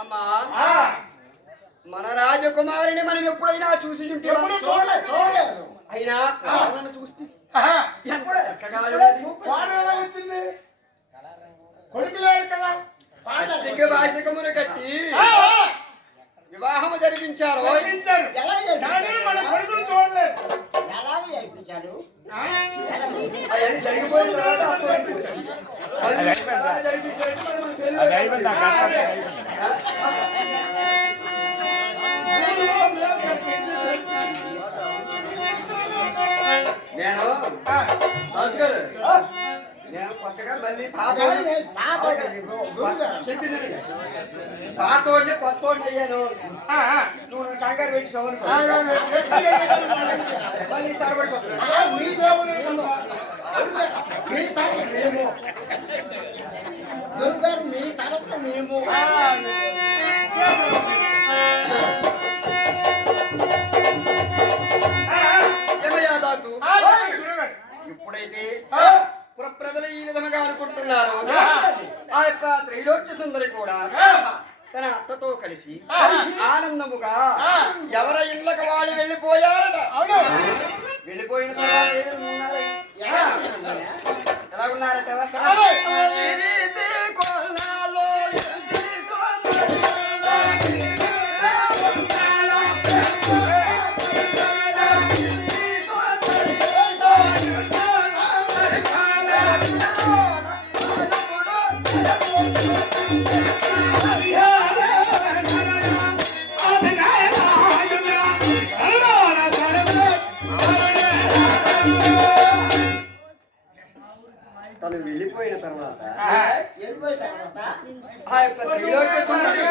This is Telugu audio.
అమ్మా మన రాజకుమారిని మనం ఎప్పుడైనా చూసి చూడలేదు అయినా చూస్తే కొడుకు భాషకమును కట్టి వివాహము జరిపించారు. అవన్నీ జరిగిపోయిన తర్వాత నేను నేను కొత్తగా మళ్ళీ చెప్పింది పాతోడిని కొత్తోడిని అయ్యాను. నువ్వు కంగారు పెట్టి సవన్ మళ్ళీ తరబడిపోతున్నావు. మీ తరఫు మేము ఏమయ్యా దాసు, ఇప్పుడైతే పురప్రజలు ఈ విధంగా అనుకుంటున్నారు. ఆ యొక్క త్రైలోక్య సుందరి కూడా తన అత్తతో కలిసి ఆనందముగా ఎవరి ఇళ్ళకి వాళ్ళు వెళ్ళిపోయారట. వెళ్ళిపోయిన తర్వాత ఎలా ఉన్నారట? తను వెళ్ళిపోయిన తర్వాత ఆ యొక్క త్రైలోక్య సుందరి